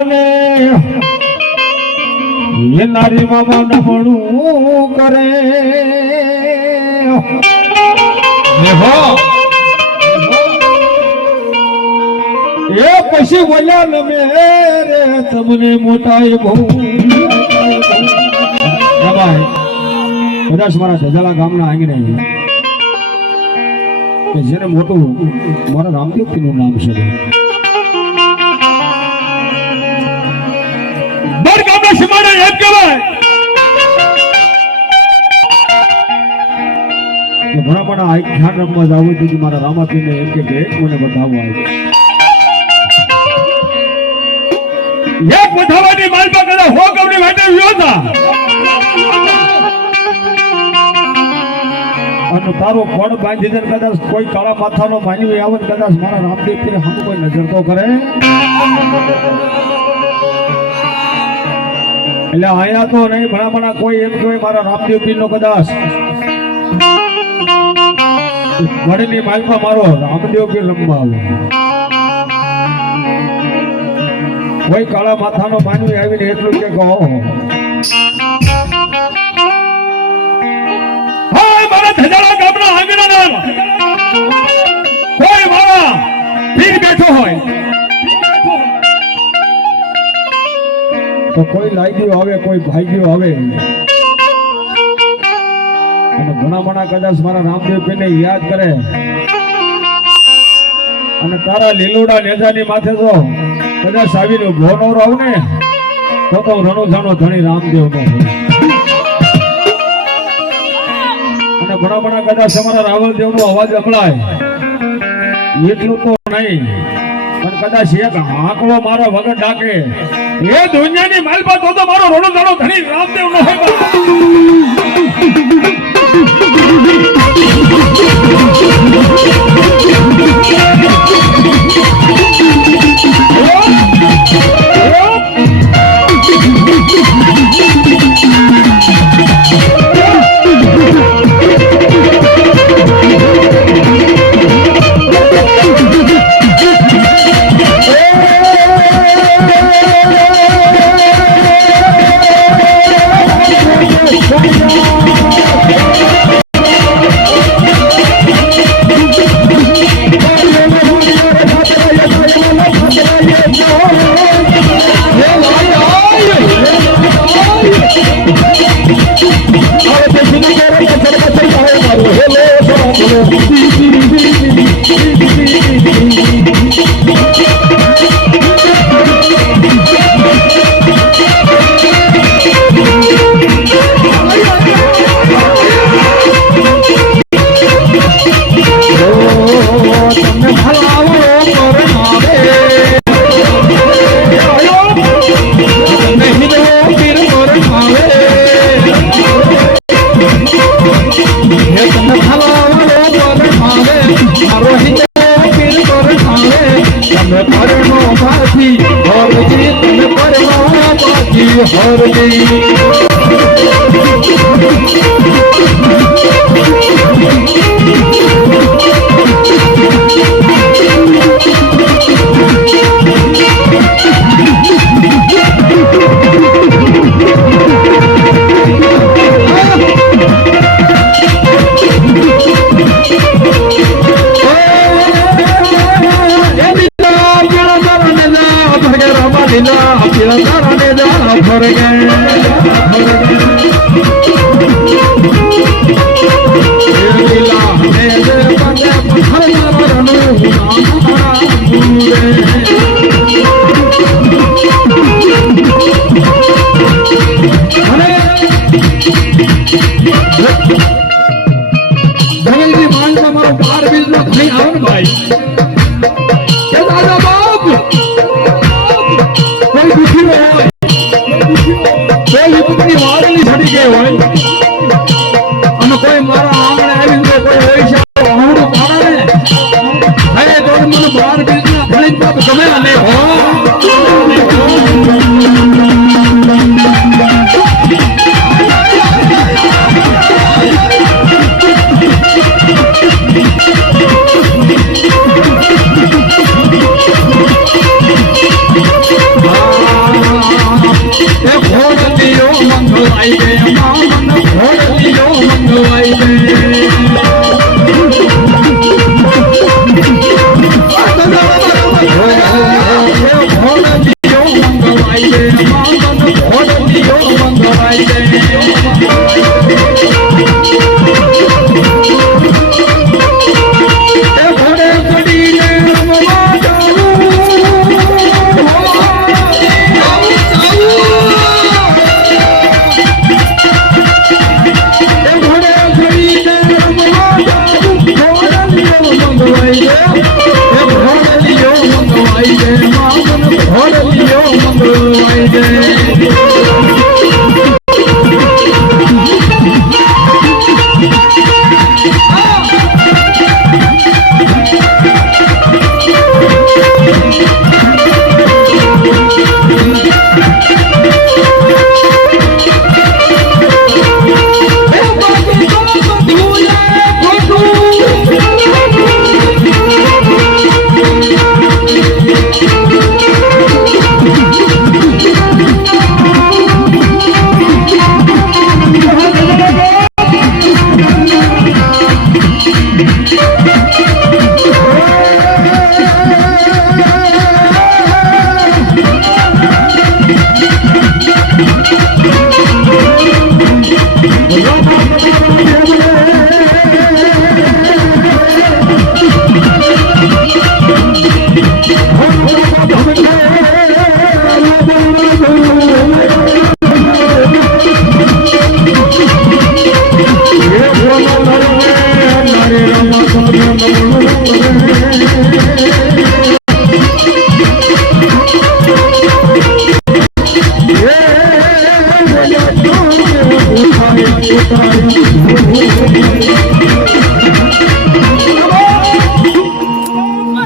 ये नारी मामा नमणू करे ये पशी बोल्या न मेरे तमने मोटाई बहु कदाच मारा धजाला गामना आंगणे કે જેને મોટું મારા રામદેવજીનું નામ છે બર ગામના સીમાડે એમ કહેવાય કે ઘણા પણ આ ખ્યાલ રમવા જાવું તો મારા રામાપીને એમ કે એક મને બતાવો આવે એક બતાવવાની માલપા કદા હો ગવની વાટે વ્યોતા અને તારો ફળ બાંધી દે કદાચ કોઈ કાળા માથાનો માનવી આવે કદાચ મારા રામદેવજીને હમ કોઈ નજર તો કરે એટલે આયા તો નહીં ભણામણા કોઈ એમ કહેવાય મારા રામદેવજીનો કદાચ વડની માલમાં મારો રામદેવજી રમવા આવે કોઈ કાળા માથાનો માનવી આવીને એટલું કે કહો ધજાળા ગામના આંગણા કોઈ મારા પીર બેઠો હોય તો કોઈ લાગ્યું આવે કોઈ ભાગ્યું આવે અને ઘણા મણા કદાચ મારા રામદેવજીને યાદ કરે અને તારા લીલોડા નેજાની માથે તો કદાચ આવીને ભોનો રાવ ને તો રણો જાણો ધણી રામદેવ નો ઘણા ઘણા કદાચ અમારા રાવલદેવ નો અવાજ સંભળાય એટલું તો નહીં પણ કદાચ એક આંકડો મારા વગર ડાકે એ દુનિયાની માલપા તો મારો રોડો દાડો ધણી રામદેવ નો હોય Ah બોલવાઈ જાય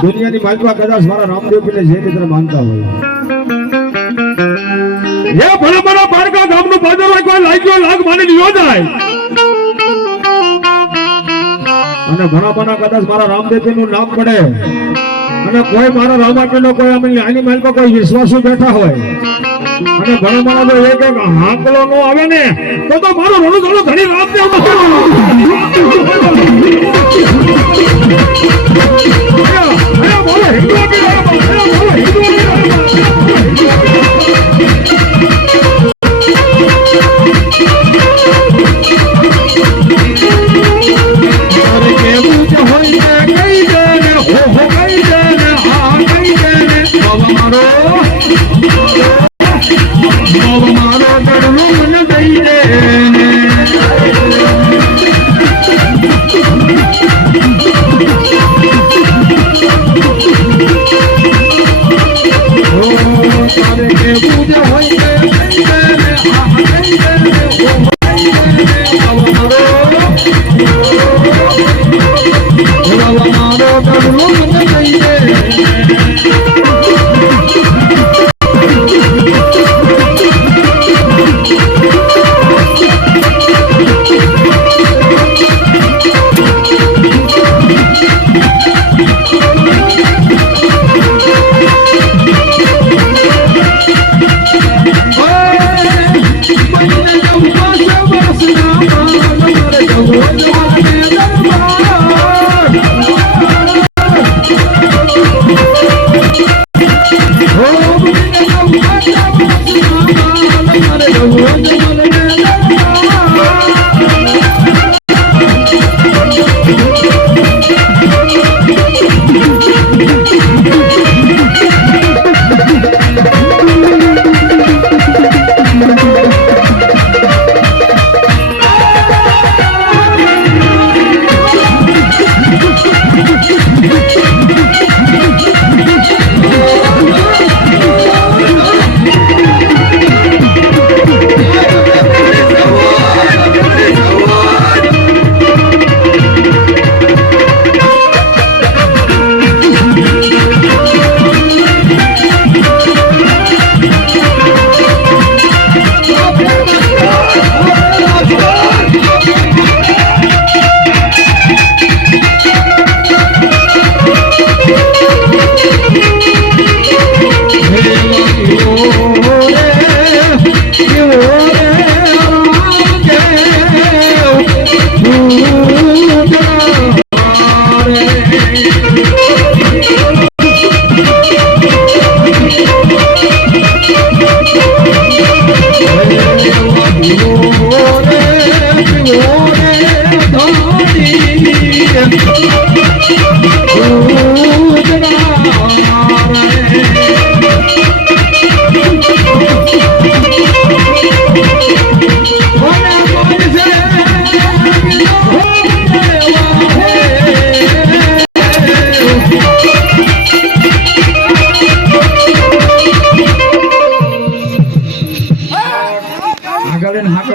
દુનિયાની માલિકા કદાચ મારા રામદેવ પીને જે મિત્ર માનતા હોય એ ભલે મારા પારકા ગામનું પાદર કોઈ લાગ્યો લાગ માની લ્યો જાય અને ઘણા કદાચ મારા રામદેવ નું નામ પડે અને કોઈ મારા રામાપીનો કોઈ અમની આની માલિકા કોઈ વિશ્વાસુ બેઠા હોય અને ઘણા તો એક એક હાંકલો નો આવે ને તો મારો રણુ ધણો ધણી રામદેવ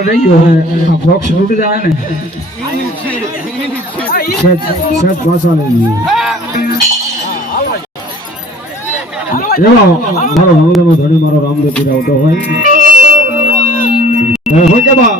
આગળ રહી ગયો આ બોક્સ તૂટી જાય ને સેજ પાછા લઈ ગયો એવા મારો હનુમાનનો ધણી મારો રામદેવ પીર આવતો હોય કે બા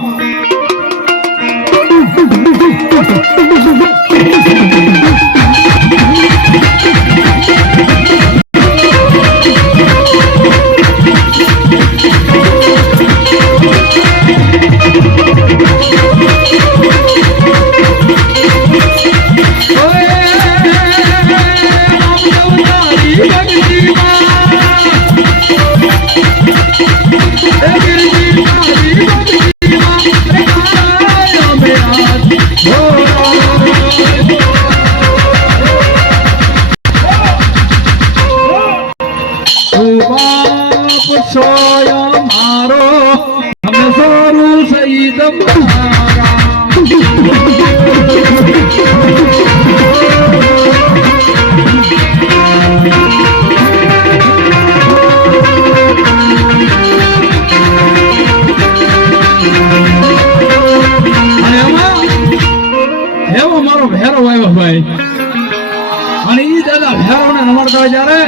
અને ઈ દાદા ભેરો ને રમાડતા જ્યારે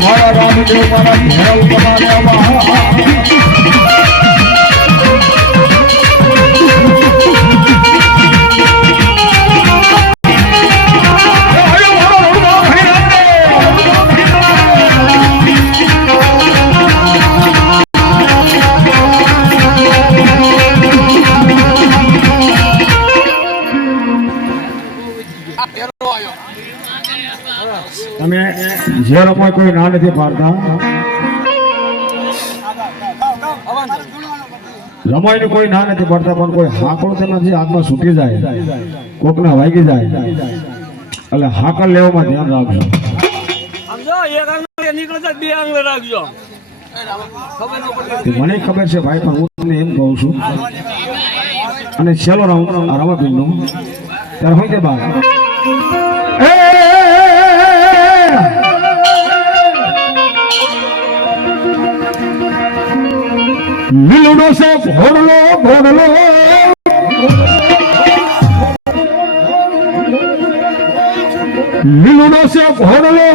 મારા રામદેવ મારા ભેરવ તમારે તમે જે રમો કોઈ ના નથી પાડતા રમાઈને કોઈ ના નથી પાડતા પણ કોઈ હાકળ તો નથી હાથમાં છૂટી જાય કોકના વાગી જાય એટલે હાકળ લેવામાં ધ્યાન રાખજો મને ખબર છે ભાઈ પણ હું તમને એમ કહું છું અને છેલ્લો રાઉન્ડ રમાપીરનો ત્યારે હોય કે બાદ લીલુડો સે ઘોડલો ઘોડલો લીલુડો સે ઘોડલો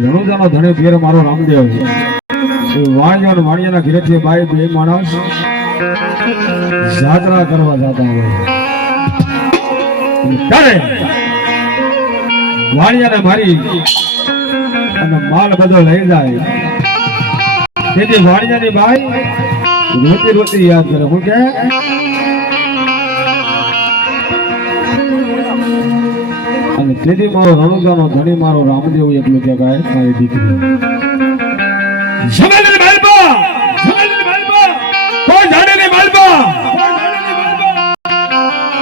રણુજાનો ધણી પીર મારો રામદેવ એ વાણિયો અને વાણિયાના ઘરેથી બાઈ બે માણસ જાત્રા કરવા જતા હોય ત્યારે વાણિયાને મારી અને માલ બધો લઈ જાય તેથી વાણિયાની બાઈ રોતી રોતી યાદ કરે હું કે અને તેથી મારો રણુજાનો ધણી મારો રામદેવ એટલું કે ગાય મારી દીકરી જમાલની માલબા કોઈ જાણે નહીં માલબા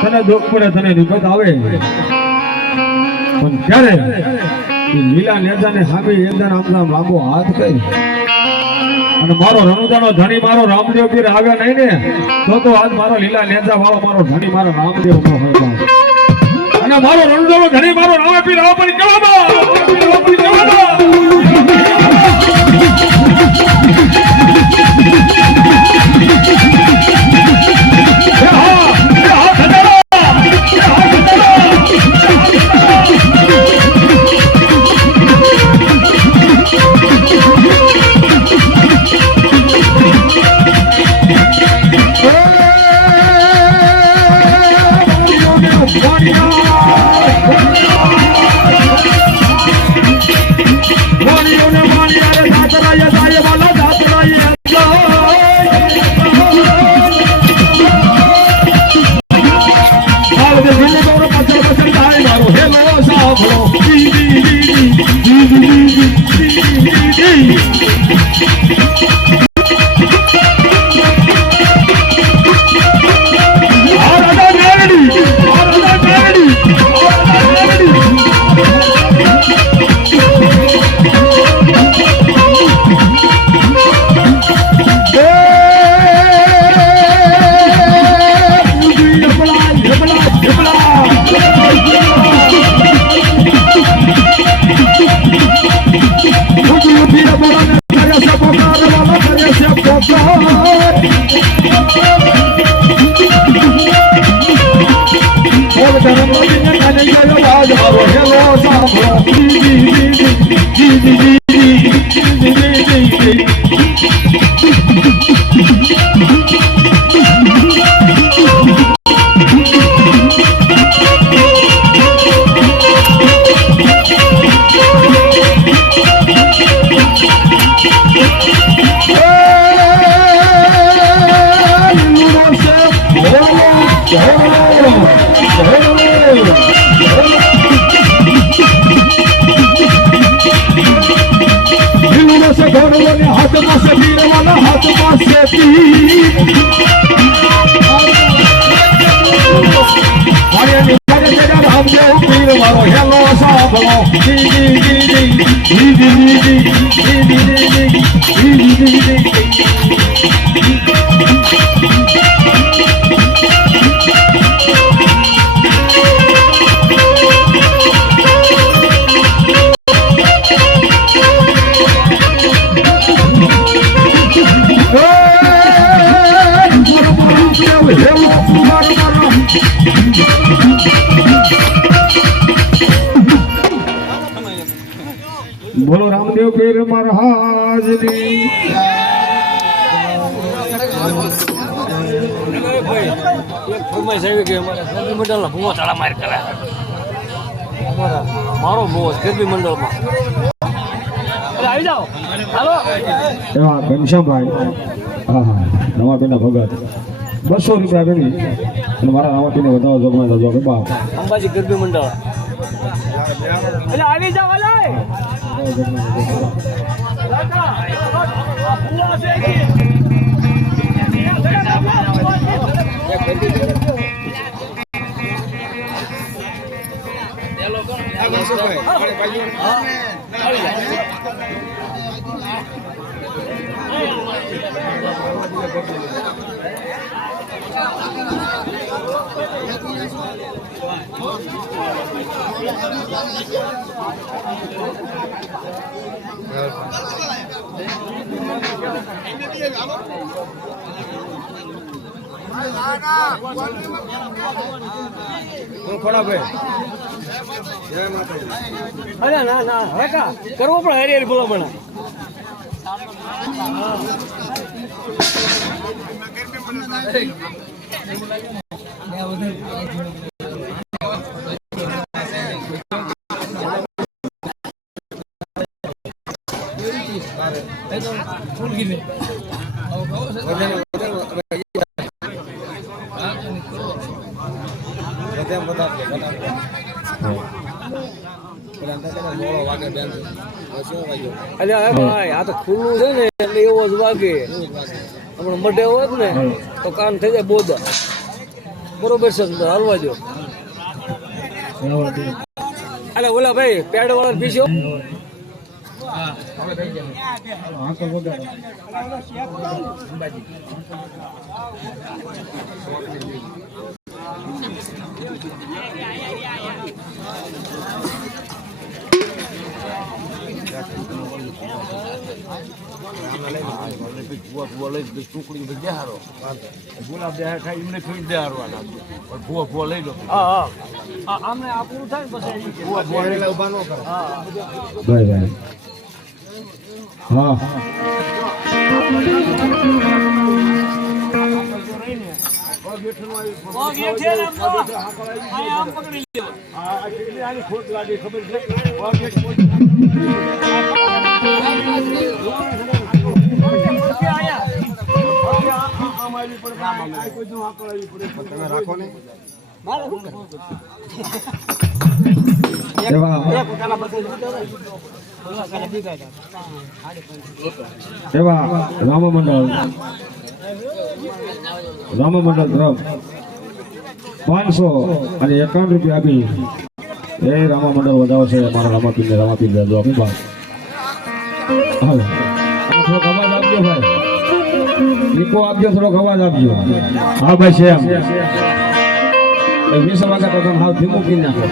તને દુઃખ પડે તને નિપત આવે પણ ત્યારે લીલા નેજાને સામે એકદમ આમ લાંબો હાથ કરી અને મારો રણુજાનો ધણી મારો રામદેવ પીર આવ્યા નહીં ને તો આજ મારો લીલા નેજા વાળો મારો ધણી મારો રામદેવ નો હોય અને મારો રણુજાનો ધણી મારો રામ પીર આવો પણ બોલો રામદેવ પીર મહારાજની એવા ઘનશ્યામભાઈ હા રમાપીના ભગત 200 રૂપિયા ગણી અને મારા રામાપીને વધારો જોગમાં જજો કે બાપ અંબાજી ગરબી મંડળ આવી જાવ ખોડા ભાઈ અરે ના ના હવે કા કરવો પણ હારી હારી બોલો બના અરે ભાઈ આ તો ખુલ્લું છે ને એટલે એવો જ વાગે હમણાં મઢે હોત ને તો કામ થઈ જાય બોધા બરોબર છે હાલવા દો અરે ઓલા ભાઈ પેડ વાળા પીછો આમને આ પૂરું થાય ને પછી હા ખોટ લાગે ખબર છે એવા રામમંડળ તરફ 551 રૂપિયા આપી એ રામમંડળ વધાવશે અમારા રામાપીર દાદુ આપી બાદ થોડોક અવાજ આપજો ભાઈ ઈકો આપજો થોડોક અવાજ આપજો હા ભાઈ છે 20 વાગ્યા તો તમે હાવ ધીમું પી નાખો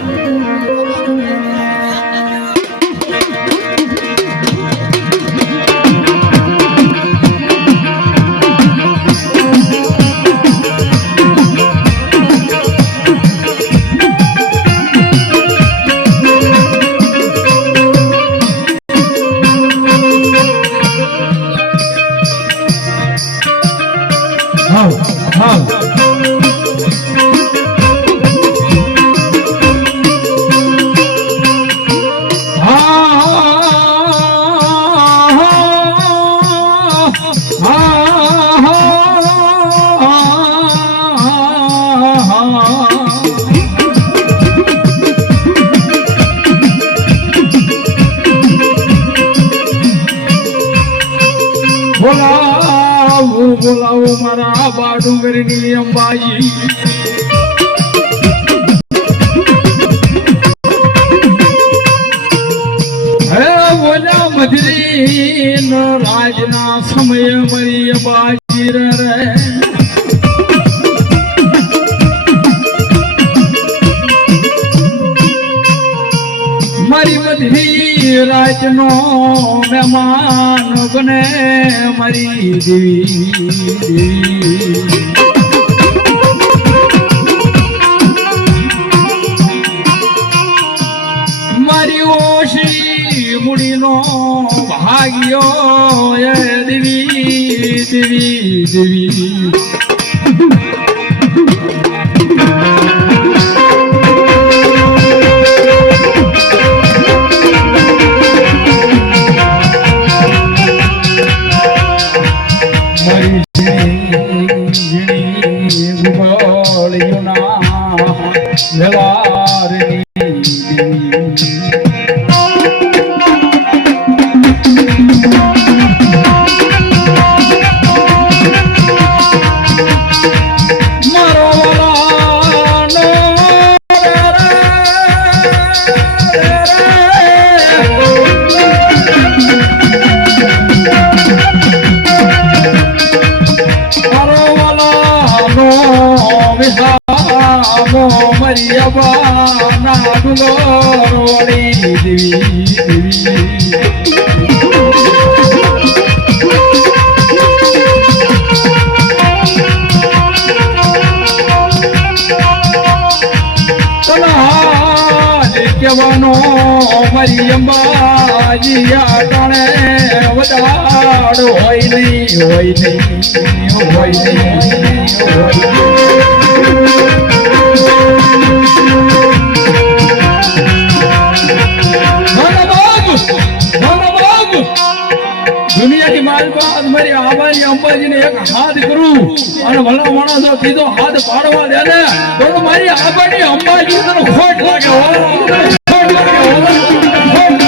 બોલાવો મારા બાડુંગરની અંબાઈ હે બોલા મધરી નો રાજના સમય મરી બાજી રે મારી મધરી રાજનો મહેમાન બને મારી દેવી મારી ઓશી મુડીનો ભાગ્યો એ દેવી કહેવાનો મારી અંબાજી આટણે વડાડ હોય નહીં હોય નહીં હોય દુનિયાની માલમાં મારી આબાની અંબાજીને એક હાથ કરું અને ભલા માણસો કીધો હાથ પાડવા દે ને તો મારી આબાની અંબાજી તને ખોટ લાગે હો ખોટ લાગે હો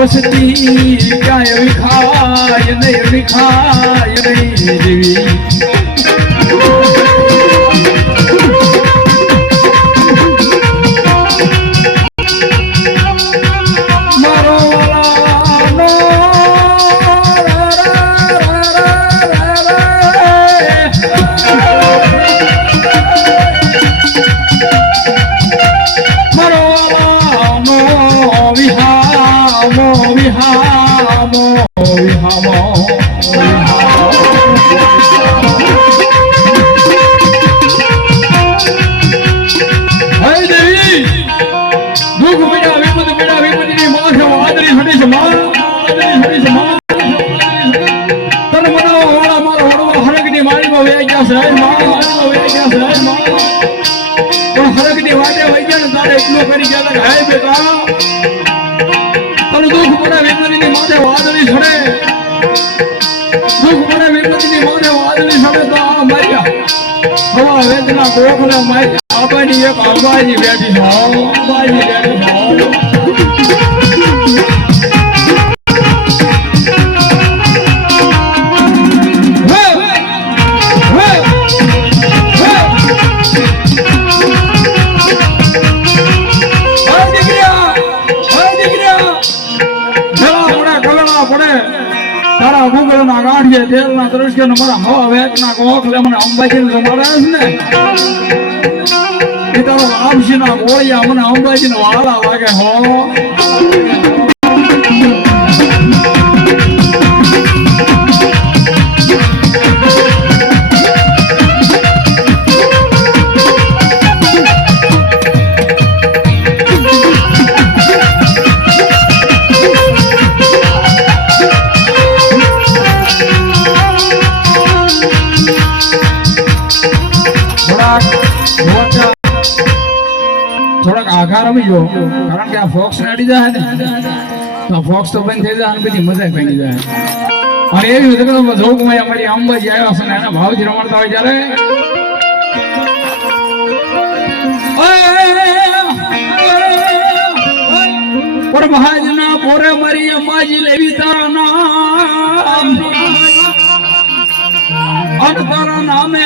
વસતી ક્યાંય વિખાય નહીં જેવી મારો વાલાનો મારો વાલાનો વિહામો વિહામો વિહામો હે દેવી દુઃખ બેડા વિપત્તિની માથે વાદળી હટી છે માં વાદળી હટી છે માં તન મનાવો વાળા મારો વડવા હરકની માળીમાં વેઈ ગયા છે હે માં માળીમાં વેઈ ગયા છે હે માં પણ હરકની વાતે વઈ ગયા ને તારે એટલું કરી ગયા કે હે બેટા દુઃખ પડે વિપત્તિની માથે વાદળી છડે દુઃખ પડે વિપત્તિની માથે વાદળી છડે તો આ માર્યા હવા વેદના ગોખલે મારી આબાની એક અંબાજી બેઠી છે અંબાજી બેઠી છે તારા ગુગળ ના ગાંઠિયે તેલ ના દ્રશ્ય ને મારા હવા વેચ ના ગોખલે મને અંબાજી ને રમાડે છે ને એ તારો આપસી ના ગોળિયા મને અંબાજી ને વાળા લાગે હો થોડાક આઘા રમી જો કારણ કે આ ફોક્સ રેડી જાય ને તો ફોક્સ તો બંધ થઈ જાય અને બધી મજા બની જાય અને એવી રીતે જોગમાં અમારી અંબાજી આવ્યા છે ને એના ભાવથી રમાડતા હોય ત્યારે પર મહાજના પોરે મારી અંબાજી લેવી તારા નામ અને તારા નામે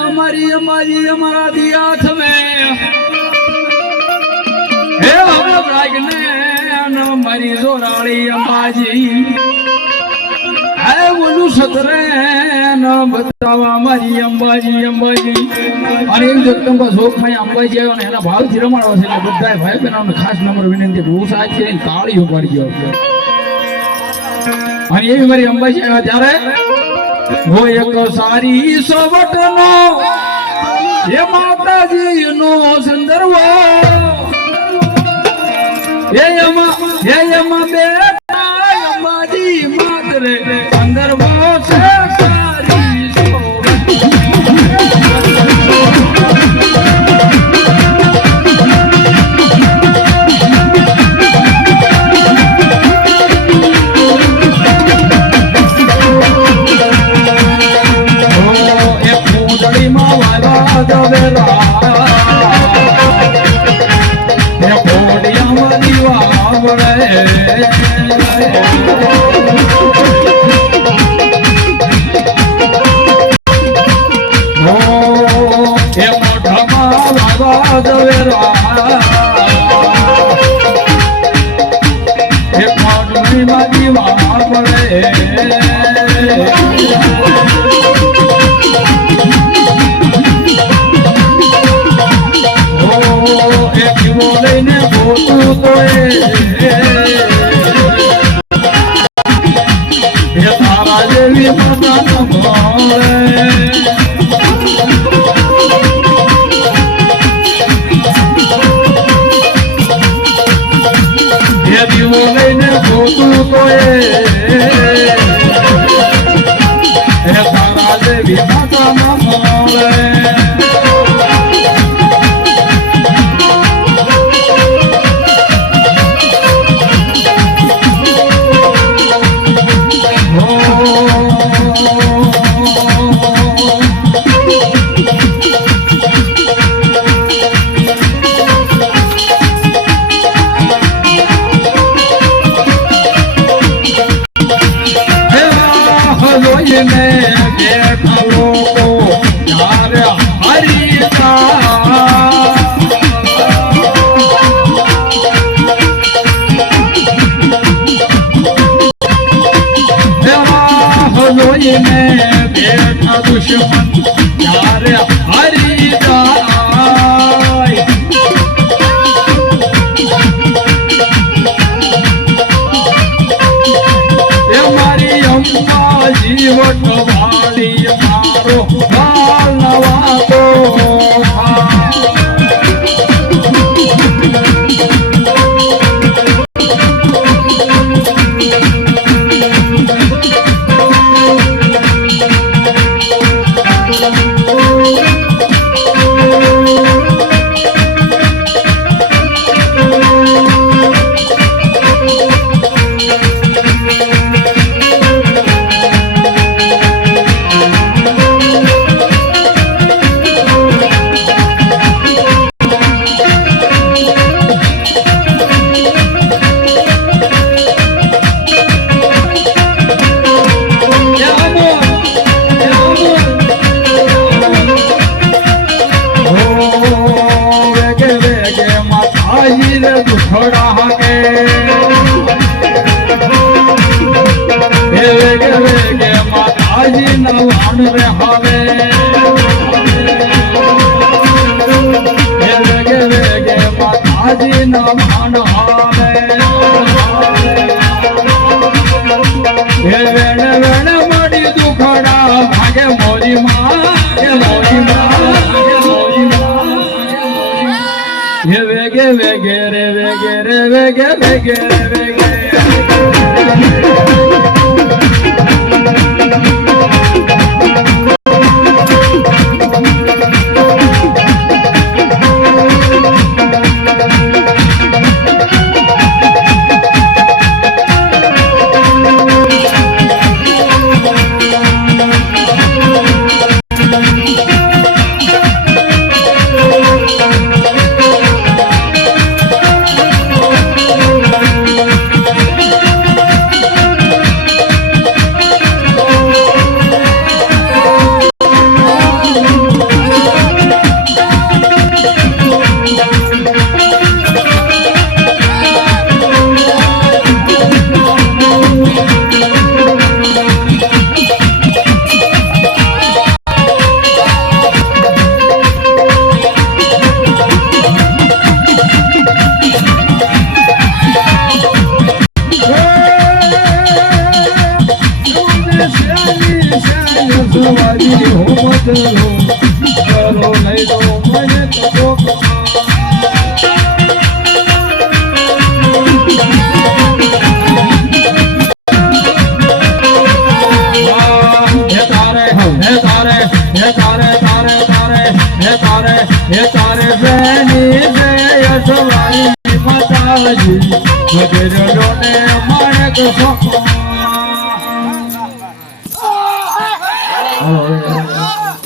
અમારી અંબાજી અમારા દિયા થમે હે લાગને મારી જોરાળી અંબાજી હે બોલું સતરે ન બતાવા મારી અંબાજી અંબાજી અને એમ જગદંબા શોકમાં અંબાજી આવ્યો ને એના ભાવથી રમાડવા છે એટલે બધા ભાઈ બહેનોને ખાસ નંબર વિનંતી બહુ સાચ કરીને તાળીઓ પાડી ગયો અને એવી મારી અંબાજી આવ્યા ત્યારે वो एक सारी सोवटनो ये माताजी नो संदर्भो ये यमा बेटा यमाजी मातरे संदर्भो से सारी મહિમા દીવા પડે એ જીવો લઈને ગોતું તો એ તારા જેવી માતા ન મળે એ જીવો લઈને ગોતું તો એ તારા જેવી માતા ન મળે દુશ્મન ત્યારે હરી જાય એ મારી અંબા જીવટ વાળી મારો બાલ નવાતો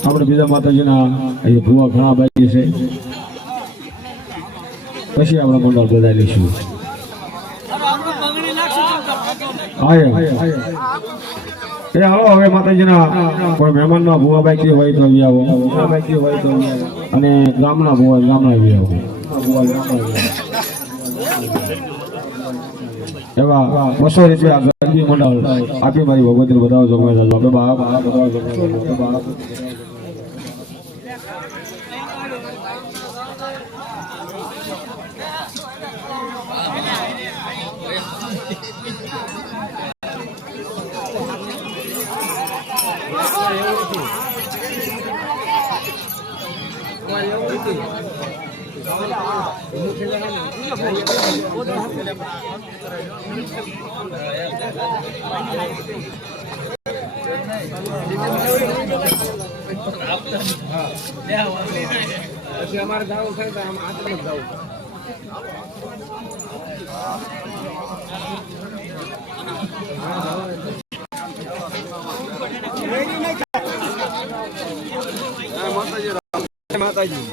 આપણે બીજા માતાજીના અહીંયા ભૂવા ઘણા બાકી છે, પછી આપણે મંડળ બધાઈ લઈશું. એ હાલો હવે માતાજીના કોઈ મહેમાનના ભૂવા બાકી હોય તો આવી આવો, અને ગામના ભૂવા ગામના આવી આવો. એવા 200 રૂપિયા ગરબી મંડળ આપી મારી ભગવતી બતાવજો બાપે બાપ બતાવજો બાપ. અમારે જવું થાય તો આમ આટલું જ જવું. માતાજી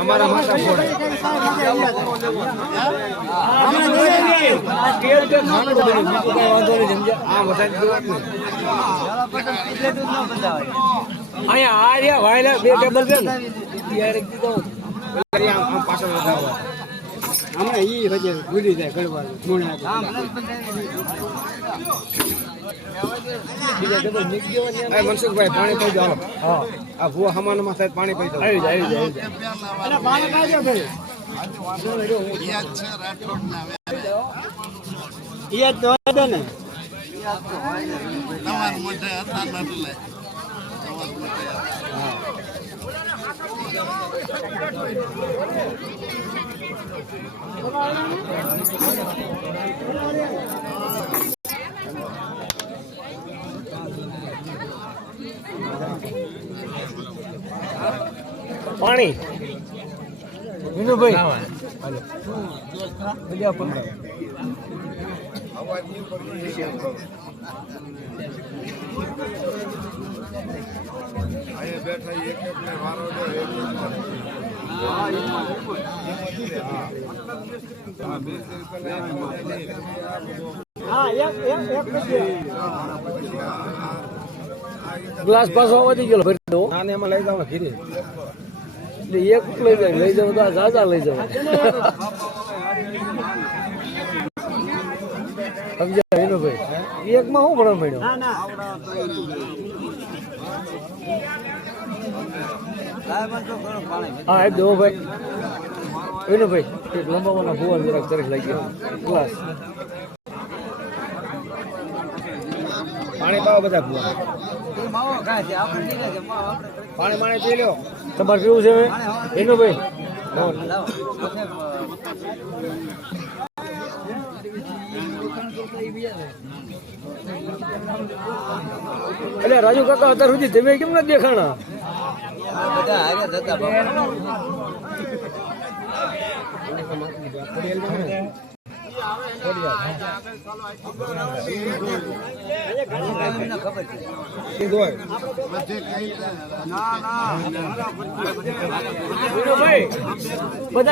અમારા માતા અહીંયા વાયલા 2 ટેબલ છે ને પાછળ વધારવા હમણાં ઈ હજે ભૂલી જાય ઘડવા મનસુખભાઈ પાણી પી જાઓ. હા આ ભૂવા હમાન માં સાહેબ પાણી પી જાઓ. આવી જાય પાણી પાજો ભાઈ. યાદ તો હતો ને તમાર મોઢે હતા ન એટલે પાણી વિનુભાઈ હાલો બીજા પણ અહીંયા બેઠા એક ને વારો દે ગ્લાસ પાછો વધી ગયો ભરી દો આને એમાં લઈ જાવ ઘીરે એટલે એક લઈ જાય લઈ જાવ તો ઝાઝા લઈ જાવ સમજ્યા વિનુભાઈ એકમાં શું ભણવા મળ્યો હા એક દો ભાઈ વિનુભાઈ એક લંબાવાના ભુવન જરાક તરફ લઈ ગયો ગ્લાસ પાણી પાવો બધા ભુવન પાણી પી લો તમારે કેવું છે વિનુભાઈ એટલે રાજુ કાકા અત્યાર સુધી તમે કેમ નથી દેખાણા બધા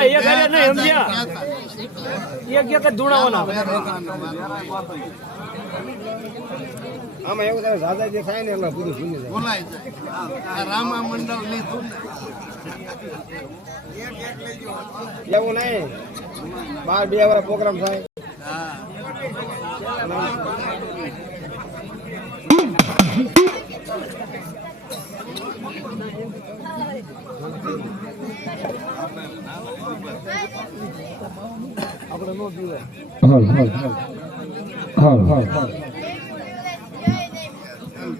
એક નહીં સમજ્યા એક જ ધૂણાવાના આમાં એવું થાય દાદા જે થાય ને એમાં બધું ભૂલી જાય બોલાય જાય રામા મંડળ લીધું ને એવું નહીં 12 વાર પ્રોગ્રામ થાય આપણે નો પીવે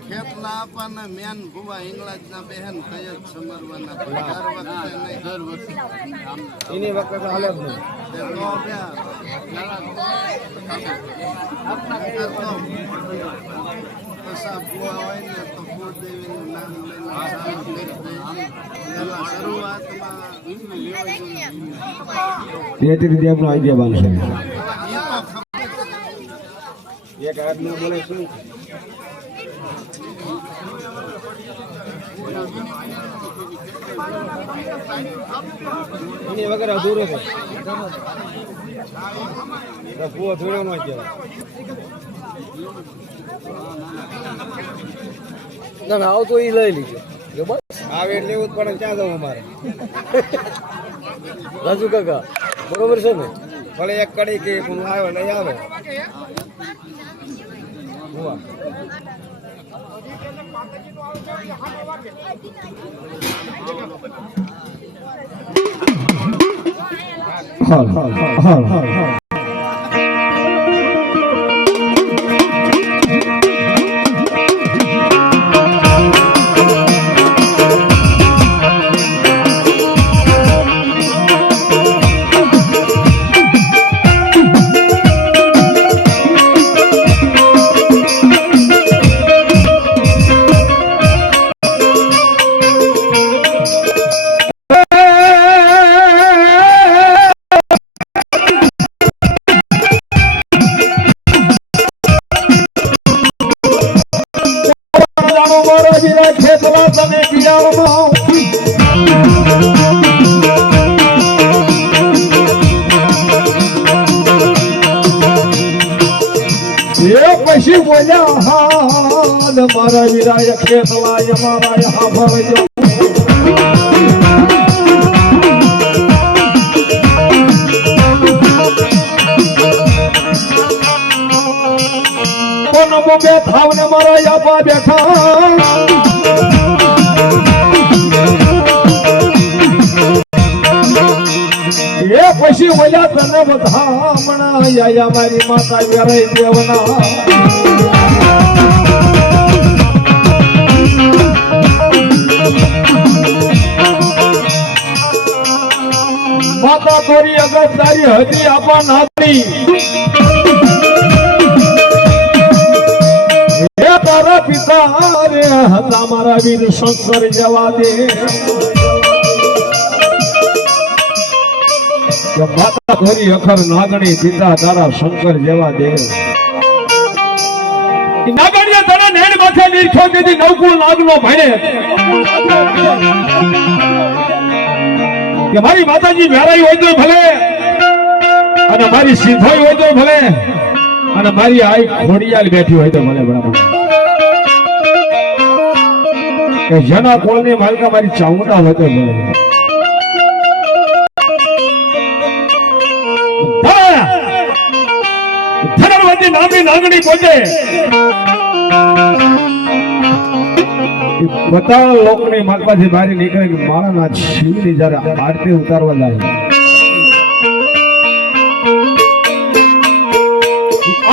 ખેતલા આપવાના મેન ભુવા ઇંગળાજના બહેન કય સમરવાના દર વખતે એની વખતે હાલે જ નહીં ભુવા હોય ને તો દેવીનું નામ લઈને ચાલુ કરી દે. પહેલા શરૂઆતમાં તેથી દેવનો આજ્ઞાબાન છે. એક આજ્ઞા બોલે શું એની વગર અધૂરો છે. પૂરો જોડ્યો નો કહેવાય. આવતો એ લઈ લીધો. આવે એટલે એવું જ પડે. ક્યાં જવું અમારે? રાજુ કાકા બરોબર છે ને? ભલે એક કડી કે આવે લઈ આવે. પછી બોલ્યા હાલ મારા વીરાય ખેતલાય મારા હા ભરજો. કોણ બે થાવને મારા યાપા બેઠા. એ પછી બોલ્યા તને બધા હમણાં આયા મારી માતા વેરાય દેવના. માતા તોરી અગતદારી હતી આપા નાતી. હે તારા પિતા રે હતા મારા વીર સંસાર જવા દે. માતા ધોરી અખર નાગણી પિતા તારા શંકર જેવા દેવ. નાગણીએ તારા નેણ માથે નીરખો દીધી નવકુળ નાગનો ભાણે કે મારી માતાજી વેરાઈ હોય તો ભલે અને મારી સિદ્ધોઈ હોય તો ભલે અને મારી આઈ ખોડિયાલ બેઠી હોય તો ભલે. બરાબર કે જેના કોળની માલકા મારી ચામુંડા હોય તો ભલે. ધનવતી નામી નાગણી પોતે બધા લોકની માલમાંથી બહાર નીકળે કે માળાના શિવની જયારે આરતી ઉતારવા જાય.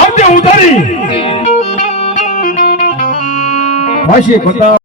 આરતી ઉતારી પાછી બધા